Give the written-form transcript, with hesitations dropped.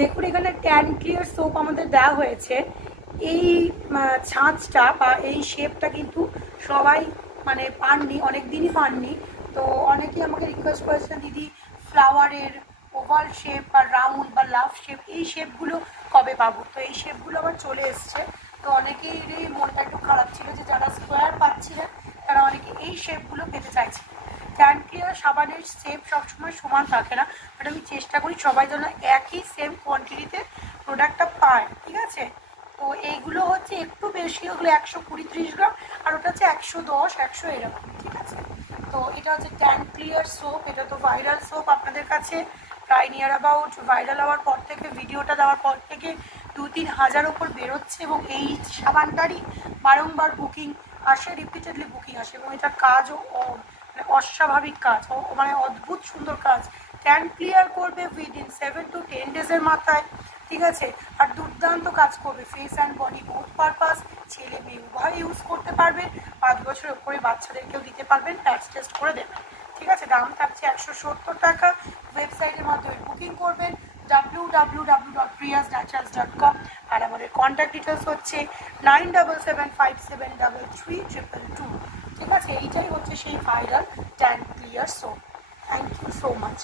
দেখুন এখানে tan clear soap আমাদের দেওয়া হয়েছে। এই ছাঁচটা বা এই শেপটা কিন্তু সবাই মানে পাননি, অনেক দিনই পাননি। তো অনেকেই আমাকে রিকোয়েস্ট করেছেন দিদি ফ্লাওয়ারের ওভাল শেপ বা রাউন্ড বা লাভ শেপ, এই শেপগুলো কবে পাবো। তো এই শেপগুলো আবার চলে এসছে। তো অনেকেরই মনটা একটু খারাপ ছিল যে যারা স্কোয়ার পাচ্ছিলেন তারা অনেকে এই শেপগুলো পেতে চাইছে। ট্যান ক্লিয়ার সাবানের শেপ সবসময় সমান থাকে না, বাট আমি চেষ্টা করি সবাই যেন একই সেম কোয়ান্টিটিতে প্রোডাক্টটা পায়, ঠিক আছে। তো এইগুলো হচ্ছে একটু বেশি, ওগুলো 120-30 গ্রাম, আর ওটা হচ্ছে 110-100 এরকম, ঠিক আছে। তো এটা হচ্ছে ট্যান ক্লিয়ার সোপ। এটা তো ভাইরাল সোপ আপনাদের কাছে প্রায় নিয়ার অ্যাবাউট ভাইরাল হওয়ার পর থেকে, ভিডিওটা দেওয়ার পর থেকে 2-3 হাজার ওপর বেরোচ্ছে, এবং এই সাবানটারই বারংবার বুকিং আসে, রিপিটেডলি বুকিং আসে, এবং এটার কাজও মানে অস্বাভাবিক কাজ, মানে অদ্ভুত সুন্দর কাজ। ট্যান ক্লিয়ার করবে উইদিন 7 to 10 ডেজের মাথায়, ঠিক আছে। আর দুর্দান্ত কাজ করবে, face and body both purpose, ছেলে মেয়ে উভয় ইউজ করতে পারবে। 5 বছরের উপরে বাচ্চাদেরকেও দিতে পারবেন, প্যাচ টেস্ট করে দেবেন, ঠিক আছে। দাম থাকছে 170 টাকা। ওয়েবসাইটের মাধ্যমে বুকিং করবেন www.priyasnaturals.com, আর আমাদের কন্ট্যাক্ট ডিটেলস হচ্ছে 9775733322, ঠিক আছে। এইটাই হচ্ছে সেই viral tan clear soap. Thank you so much.